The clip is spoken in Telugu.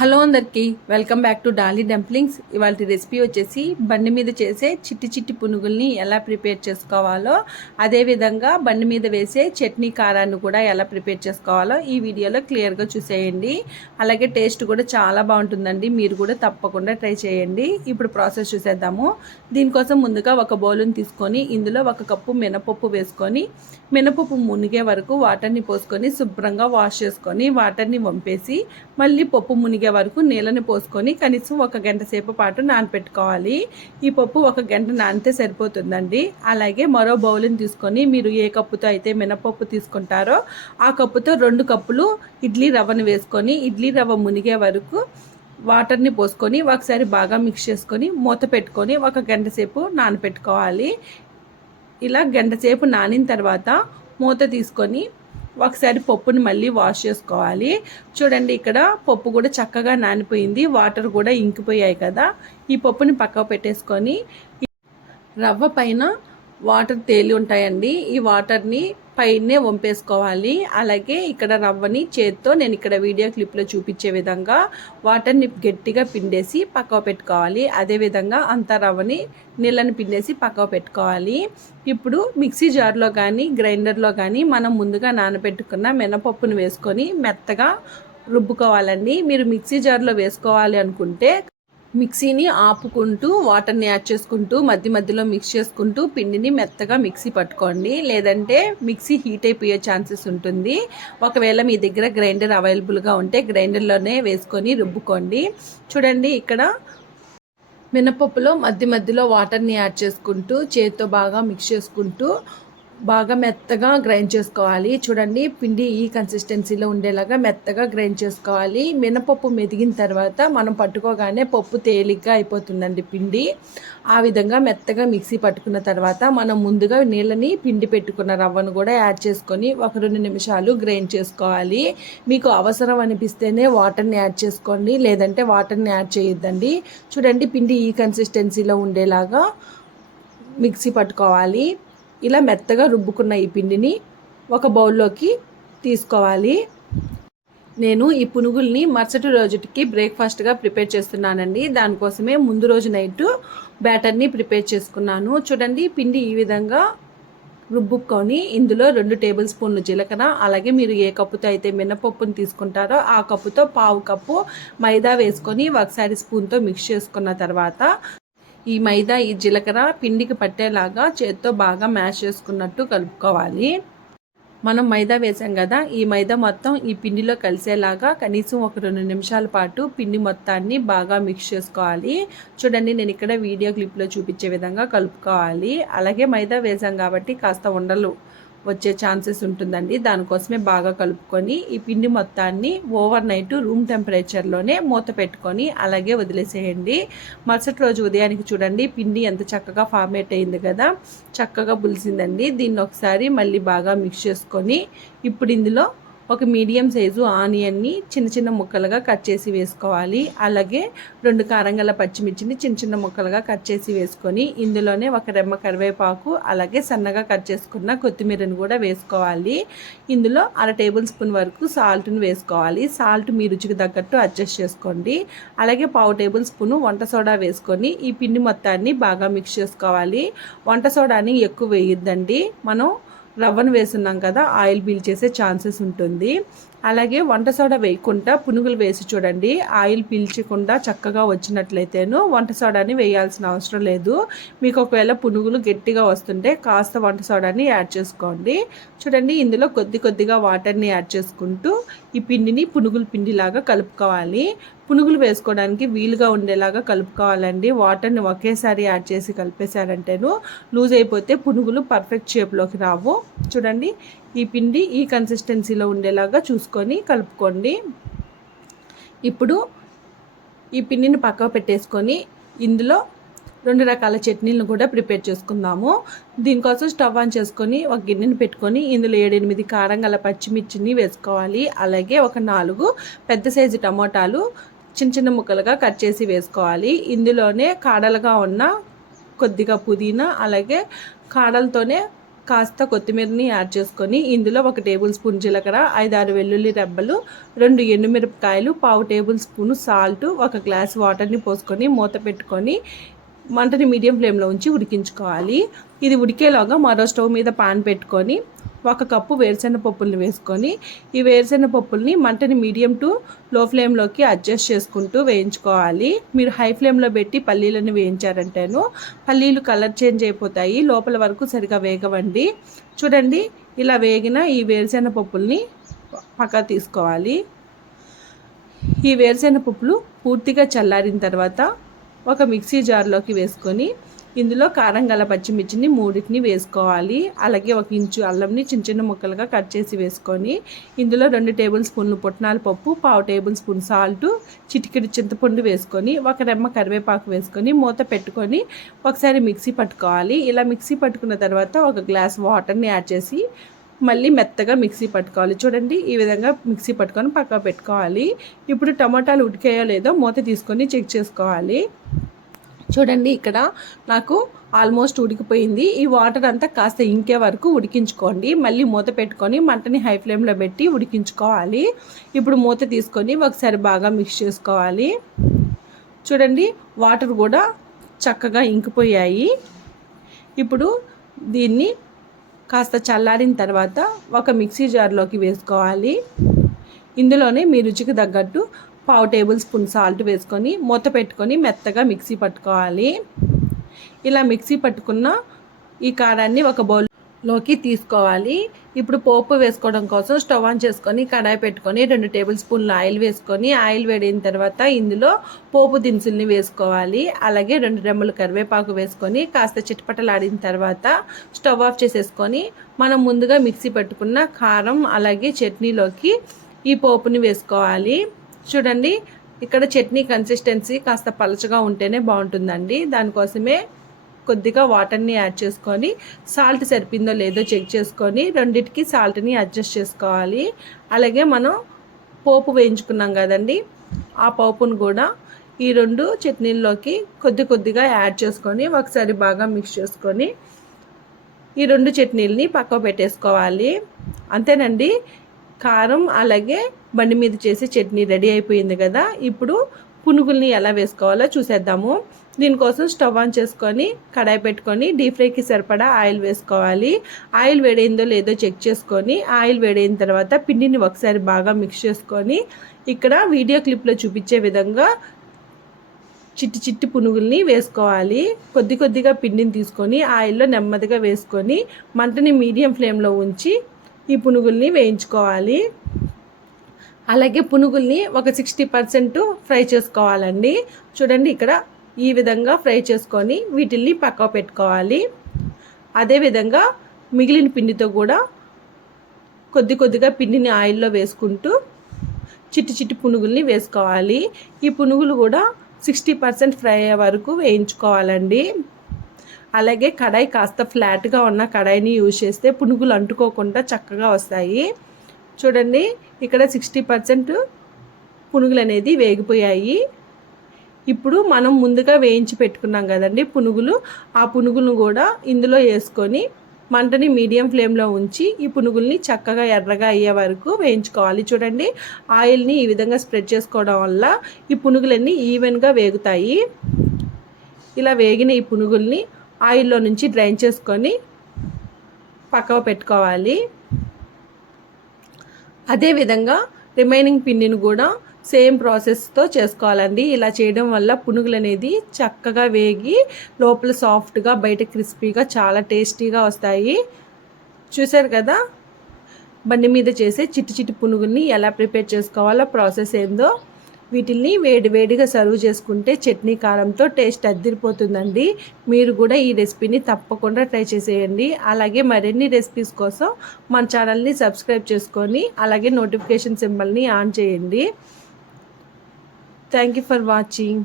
హలో అందరికీ welcome back to Dolly dumplings. ఇవాళ రెసిపీ వచ్చేసి బండి మీద చేసే చిట్టి చిట్టి పునుగుల్ని ఎలా ప్రిపేర్ చేసుకోవాలో, అదేవిధంగా బండి మీద వేసే చట్నీ కారాన్ని కూడా ఎలా ప్రిపేర్ చేసుకోవాలో ఈ వీడియోలో క్లియర్గా చూసేయండి. అలాగే టేస్ట్ కూడా చాలా బాగుంటుందండి, మీరు కూడా తప్పకుండా ట్రై చేయండి. ఇప్పుడు ప్రాసెస్ చూసేద్దాము. దీనికోసం ముందుగా ఒక బౌల్ని తీసుకొని ఇందులో 1 కప్పు మినపప్పు వేసుకొని, మినపప్పు మునిగే వరకు వాటర్ని పోసుకొని శుభ్రంగా వాష్ చేసుకొని వాటర్ని వంపేసి మళ్ళీ పప్పు మునిగే వరకు నీళ్ళని పోసుకొని కనీసం 1 గంట సేపు పాటు నానపెట్టుకోవాలి. ఈ పప్పు 1 గంట నానితే సరిపోతుందండి. అలాగే మరో బౌల్ని తీసుకొని మీరు ఏ కప్పుతో అయితే మినపప్పు తీసుకుంటారో ఆ కప్పుతో 2 కప్పులు ఇడ్లీ రవ్వను వేసుకొని ఇడ్లీ రవ్వ మునిగే వరకు వాటర్ని పోసుకొని ఒకసారి బాగా మిక్స్ చేసుకొని మూత పెట్టుకొని 1 గంట సేపు నానపెట్టుకోవాలి. ఇలా గంట సేపు నానిన తర్వాత మూత తీసుకొని ఒకసారి పప్పుని మళ్ళీ వాష్ చేసుకోవాలి. చూడండి, ఇక్కడ పప్పు కూడా చక్కగా నానిపోయింది, వాటర్ కూడా ఇంకిపోయాయి కదా. ఈ పప్పుని పక్కకు పెట్టేసుకొని రవ్వ పైన వాటర్ తేలి ఉంటాయండి, ఈ వాటర్ని పైనే వంపేసుకోవాలి. అలాగే ఇక్కడ రవ్వని చేత్తో నేను ఇక్కడ వీడియో క్లిప్లో చూపించే విధంగా వాటర్ని గట్టిగా పిండేసి పక్కకు పెట్టుకోవాలి. అదేవిధంగా అంతా రవ్వని నీళ్ళని పిండేసి పక్కకు పెట్టుకోవాలి. ఇప్పుడు మిక్సీ జార్లో కానీ గ్రైండర్లో కానీ మనం ముందుగా నానబెట్టుకున్న మినపప్పును వేసుకొని మెత్తగా రుబ్బుకోవాలండి. మీరు మిక్సీ జార్లో వేసుకోవాలి అనుకుంటే మిక్సీని ఆపుకుంటూ వాటర్ని యాడ్ చేసుకుంటూ మధ్య మధ్యలో మిక్స్ చేసుకుంటూ పిండిని మెత్తగా మిక్సీ పట్టుకోండి. లేదంటే మిక్సీ హీట్ అయిపోయే ఛాన్సెస్ ఉంటుంది. ఒకవేళ మీ దగ్గర గ్రైండర్ అవైలబుల్గా ఉంటే గ్రైండర్లోనే వేసుకొని రుబ్బుకోండి. చూడండి, ఇక్కడ మినపప్పులో మధ్య మధ్యలో వాటర్ని యాడ్ చేసుకుంటూ చేతితో బాగా మిక్స్ చేసుకుంటూ బాగా మెత్తగా గ్రైండ్ చేసుకోవాలి. చూడండి, పిండి ఈ కన్సిస్టెన్సీలో ఉండేలాగా మెత్తగా గ్రైండ్ చేసుకోవాలి. మినపప్పు మెదిగిన తర్వాత మనం పట్టుకోగానే పప్పు తేలిగ్గా అయిపోతుందండి పిండి. ఆ విధంగా మెత్తగా మిక్సీ పట్టుకున్న తర్వాత మనం ముందుగా నీళ్ళని పిండి పెట్టుకున్న రవ్వను కూడా యాడ్ చేసుకొని 1-2 నిమిషాలు గ్రైండ్ చేసుకోవాలి. మీకు అవసరం అనిపిస్తేనే వాటర్ని యాడ్ చేసుకోండి, లేదంటే వాటర్ని యాడ్ చేయొద్దండి. చూడండి, పిండి ఈ కన్సిస్టెన్సీలో ఉండేలాగా మిక్సీ పట్టుకోవాలి. ఇలా మెత్తగా రుబ్బుకున్న ఈ పిండిని ఒక బౌల్లోకి తీసుకోవాలి. నేను ఈ పునుగుల్ని మరుసటి రోజుకి బ్రేక్ఫాస్ట్గా ప్రిపేర్ చేస్తున్నానండి. దానికోసమే ముందు రోజు నైట్ బ్యాటర్ని ప్రిపేర్ చేసుకున్నాను. చూడండి, పిండి ఈ విధంగా రుబ్బుకొని ఇందులో 2 టేబుల్ స్పూన్లు జీలకర్ర, అలాగే మీరు ఏ కప్పుతో అయితే మినపప్పును తీసుకుంటారో ఆ కప్పుతో 1/2 కప్పు మైదా వేసుకొని ఒకసారి స్పూన్తో మిక్స్ చేసుకున్న తర్వాత ఈ మైదా ఈ జీలకర్ర పిండికి పట్టేలాగా చేత్తో బాగా మ్యాష్ చేసుకున్నట్టు కలుపుకోవాలి. మనం మైదా వేసాం కదా, ఈ మైదా మొత్తం ఈ పిండిలో కలిసేలాగా కనీసం 1-2 నిమిషాల పాటు పిండి మొత్తాన్ని బాగా మిక్స్ చేసుకోవాలి. చూడండి, నేను ఇక్కడ వీడియో క్లిప్లో చూపించే విధంగా కలుపుకోవాలి. అలాగే మైదా వేసాం కాబట్టి కాస్త ఉండలు వచ్చే ఛాన్సెస్ ఉంటుందండి. దానికోసమే బాగా కలుపుకొని ఈ పిండి మొత్తాన్ని ఓవర్ నైట్ రూమ్ టెంపరేచర్లోనే మూత పెట్టుకొని అలాగే వదిలేసేయండి. మరుసటి రోజు ఉదయానికి చూడండి, పిండి ఎంత చక్కగా ఫార్మేట్ అయింది కదా, చక్కగా పులిసిందండి. దీన్ని ఒకసారి మళ్ళీ బాగా మిక్స్ చేసుకొని ఇప్పుడు ఇందులో ఒక మీడియం సైజు ఆనియన్ని చిన్న చిన్న ముక్కలుగా కట్ చేసి వేసుకోవాలి. అలాగే 2 కారం గల పచ్చిమిర్చిని చిన్న చిన్న ముక్కలుగా కట్ చేసి వేసుకొని ఇందులోనే 1 రెమ్మ కరివేపాకు, అలాగే సన్నగా కట్ చేసుకున్న కొత్తిమీరని కూడా వేసుకోవాలి. ఇందులో 1/2 టేబుల్ స్పూన్ వరకు సాల్ట్ని వేసుకోవాలి. సాల్ట్ మీ రుచికి తగ్గట్టు అడ్జస్ట్ చేసుకోండి. అలాగే 1/2 టేబుల్ స్పూను వంట సోడా వేసుకొని ఈ పిండి మొత్తాన్ని బాగా మిక్స్ చేసుకోవాలి. వంట సోడాని ఎక్కువ వేయొద్దండి, మనం రవ్వను వేస్తున్నాం కదా, ఆయిల్ పీల్చేసే ఛాన్సెస్ ఉంటుంది. అలాగే వంట సోడా వేయకుండా పునుగులు వేసి చూడండి, ఆయిల్ పీల్చకుండా చక్కగా వచ్చినట్లయితేను వంట సోడాని వేయాల్సిన అవసరం లేదు. మీకు ఒకవేళ పునుగులు గట్టిగా వస్తుంటే కాస్త వంట సోడాని యాడ్ చేసుకోండి. చూడండి, ఇందులో కొద్దిగా వాటర్ని యాడ్ చేసుకుంటూ ఈ పిండిని పునుగుల పిండిలాగా కలుపుకోవాలి. పునుగులు వేసుకోవడానికి వీలుగా ఉండేలాగా కలుపుకోవాలండి. వాటర్ని ఒకేసారి యాడ్ చేసి కలిపేశారంటేను లూజ్ అయిపోతే పునుగులు పర్ఫెక్ట్ షేప్లోకి రావు. చూడండి, ఈ పిండి ఈ కన్సిస్టెన్సీలో ఉండేలాగా చూసుకొని కలుపుకోండి. ఇప్పుడు ఈ పిండిని పక్కకు పెట్టేసుకొని ఇందులో 2 రకాల చట్నీలను కూడా ప్రిపేర్ చేసుకుందాము. దీనికోసం స్టవ్ ఆన్ చేసుకొని ఒక గిన్నెని పెట్టుకొని ఇందులో 7-8 కారం గల పచ్చిమిర్చిని వేసుకోవాలి. అలాగే ఒక 4 పెద్ద సైజు టమోటాలు చిన్న చిన్న ముక్కలుగా కట్ చేసి వేసుకోవాలి. ఇందులోనే కాడలుగా ఉన్న కొద్దిగా పుదీనా, అలాగే కాడలతోనే కాస్త కొత్తిమీరని యాడ్ చేసుకొని ఇందులో 1 టేబుల్ స్పూన్ జీలకర్ర, 5-6 వెల్లుల్లి రెబ్బలు, 2 ఎండుమిరపకాయలు, 1/2 టేబుల్ స్పూను సాల్ట్, 1 గ్లాస్ వాటర్ని పోసుకొని మూత పెట్టుకొని మంటని మీడియం ఫ్లేమ్లో ఉంచి ఉడికించుకోవాలి. ఇది ఉడికేలాగా మరో స్టవ్ మీద పాన్ పెట్టుకొని 1 కప్పు వేరుశెనగ పప్పుల్ని వేసుకొని ఈ వేరుశెనగ పప్పుల్ని మంటని మీడియం టు లో ఫ్లేమ్లోకి అడ్జస్ట్ చేసుకుంటూ వేయించుకోవాలి. మీరు హై ఫ్లేమ్లో పెట్టి పల్లీలను వేయించారంటేను పల్లీలు కలర్ చేంజ్ అయిపోతాయి, లోపల వరకు సరిగా వేగవండి. చూడండి, ఇలా వేగిన ఈ వేరుశెనగ పప్పుల్ని పక్క తీసుకోవాలి. ఈ వేరుశెనగ పప్పులు పూర్తిగా చల్లారిన తర్వాత ఒక మిక్సీ జార్లోకి వేసుకొని ఇందులో కారం గల పచ్చిమిర్చిని 3 వేసుకోవాలి. అలాగే 1 ఇంచు అల్లంని చిన్న చిన్న ముక్కలుగా కట్ చేసి వేసుకొని ఇందులో 2 టేబుల్ స్పూన్లు పుట్నాల పప్పు, 1/2 టేబుల్ స్పూన్ సాల్ట్, చిటికెడు చింతపండు వేసుకొని 1 రెమ్మ కరివేపాకు వేసుకొని మూత పెట్టుకొని ఒకసారి మిక్సీ పట్టుకోవాలి. ఇలా మిక్సీ పట్టుకున్న తర్వాత 1 గ్లాస్ వాటర్ని యాడ్ చేసి మళ్ళీ మెత్తగా మిక్సీ పట్టుకోవాలి. చూడండి, ఈ విధంగా మిక్సీ పట్టుకొని పక్క పెట్టుకోవాలి. ఇప్పుడు టమాటాలు ఉడికాయో లేదో మూత తీసుకొని చెక్ చేసుకోవాలి. చూడండి, ఇక్కడ నాకు ఆల్మోస్ట్ ఉడికిపోయింది. ఈ వాటర్ అంతా కాస్త ఇంకే వరకు ఉడికించుకోండి. మళ్ళీ మూత పెట్టుకొని మంటని హై ఫ్లేమ్లో పెట్టి ఉడికించుకోవాలి. ఇప్పుడు మూత తీసుకొని ఒకసారి బాగా మిక్స్ చేసుకోవాలి. చూడండి, వాటర్ కూడా చక్కగా ఇంకిపోయాయి. ఇప్పుడు దీన్ని కాస్త చల్లారిన తర్వాత ఒక మిక్సీ జార్లోకి వేసుకోవాలి. ఇందులోనే మీ రుచికి తగ్గట్టు 1/2 టేబుల్ స్పూన్ సాల్ట్ వేసుకొని మూత పెట్టుకొని మెత్తగా మిక్సీ పట్టుకోవాలి. ఇలా మిక్సీ పట్టుకున్న ఈ కారాన్ని ఒక బౌల్లోకి తీసుకోవాలి. ఇప్పుడు పోపు వేసుకోవడం కోసం స్టవ్ ఆన్ చేసుకొని కడాయి పెట్టుకొని 2 టేబుల్ స్పూన్ల ఆయిల్ వేసుకొని ఆయిల్ వేడిన తర్వాత ఇందులో పోపు దినుసుల్ని వేసుకోవాలి. అలాగే 2 రెమ్మలు కరివేపాకు వేసుకొని కాస్త చిటపటలాడిన తర్వాత స్టవ్ ఆఫ్ చేసేసుకొని మనం ముందుగా మిక్సీ పట్టుకున్న కారం అలాగే చట్నీలోకి ఈ పోపుని వేసుకోవాలి. చూడండి, ఇక్కడ చట్నీ కన్సిస్టెన్సీ కాస్త పలచగా ఉంటేనే బాగుంటుందండి. దానికోసమే కొద్దిగా వాటర్ని యాడ్ చేసుకొని సాల్ట్ సరిపోయిందో లేదో చెక్ చేసుకొని రెండిటికి సాల్ట్ని అడ్జస్ట్ చేసుకోవాలి. అలాగే మనం పోపు వేయించుకున్నాం కదండి, ఆ పోపును కూడా ఈ 2 చట్నీల్లోకి కొద్దిగా యాడ్ చేసుకొని ఒకసారి బాగా మిక్స్ చేసుకొని ఈ 2 చట్నీలని పక్కకు పెట్టేసుకోవాలి. అంతేనండి, కారం అలాగే బండి మీద చేసే చట్నీ రెడీ అయిపోయింది కదా. ఇప్పుడు పునుగుల్ని ఎలా వేసుకోవాలో చూసేద్దాము. దీనికోసం స్టవ్ ఆన్ చేసుకొని కడాయి పెట్టుకొని డీప్ ఫ్రైకి సరిపడా ఆయిల్ వేసుకోవాలి. ఆయిల్ వేడైందో లేదో చెక్ చేసుకొని ఆయిల్ వేడైన తర్వాత పిండిని ఒకసారి బాగా మిక్స్ చేసుకొని ఇక్కడ వీడియో క్లిప్లో చూపించే విధంగా చిట్టి పునుగుల్ని వేసుకోవాలి. కొద్దిగా పిండిని తీసుకొని ఆయిల్లో నెమ్మదిగా వేసుకొని మంటని మీడియం ఫ్లేమ్లో ఉంచి ఈ పునుగుల్ని వేయించుకోవాలి. అలాగే పునుగుల్ని ఒక 60% ఫ్రై చేసుకోవాలండి. చూడండి, ఇక్కడ ఈ విధంగా ఫ్రై చేసుకొని వీటిల్ని పక్కకు పెట్టుకోవాలి. అదేవిధంగా మిగిలిన పిండితో కూడా కొద్దిగా పిండిని ఆయిల్లో వేసుకుంటూ చిట్టి పునుగుల్ని వేసుకోవాలి. ఈ పునుగులు కూడా 60% ఫ్రై అయ్యే వరకు వేయించుకోవాలండి. అలాగే కడాయి కాస్త ఫ్లాట్గా ఉన్న కడాయిని యూజ్ చేస్తే పునుగులు అంటుకోకుండా చక్కగా వస్తాయి. చూడండి, ఇక్కడ 60% పునుగులు అనేది వేగిపోయాయి. ఇప్పుడు మనం ముందుగా వేయించి పెట్టుకున్నాం కదండి పునుగులు, ఆ పునుగులను కూడా ఇందులో వేసుకొని మంటని మీడియం ఫ్లేమ్లో ఉంచి ఈ పునుగుల్ని చక్కగా ఎర్రగా అయ్యే వరకు వేయించుకోవాలి. చూడండి, ఆయిల్ని ఈ విధంగా స్ప్రెడ్ చేసుకోవడం వల్ల ఈ పునుగులన్నీ ఈవెన్గా వేగుతాయి. ఇలా వేగిన ఈ పునుగుల్ని ఆయిల్లో నుంచి డ్రైన్ చేసుకొని పక్కకు పెట్టుకోవాలి. అదేవిధంగా రిమైనింగ్ పిండిని కూడా సేమ్ ప్రాసెస్తో చేసుకోవాలండి. ఇలా చేయడం వల్ల పునుగులు అనేది చక్కగా వేగి లోపల సాఫ్ట్గా బయట క్రిస్పీగా చాలా టేస్టీగా వస్తాయి. చూసారు కదా, బండి మీద చేసే చిట్టి పునుగుల్ని ఎలా ప్రిపేర్ చేసుకోవాలో ప్రాసెస్ ఏందో. వీటిల్ని వేడిగా సర్వ్ చేసుకుంటే చట్నీ కారంతో టేస్ట్ అద్దిరిపోతుందండి. మీరు కూడా ఈ రెసిపీని తప్పకుండా ట్రై చేసేయండి. అలాగే మరిన్ని రెసిపీస్ కోసం మన ఛానల్ని సబ్స్క్రైబ్ చేసుకొని అలాగే నోటిఫికేషన్ సింబల్ని ఆన్ చేయండి. Thank you for watching.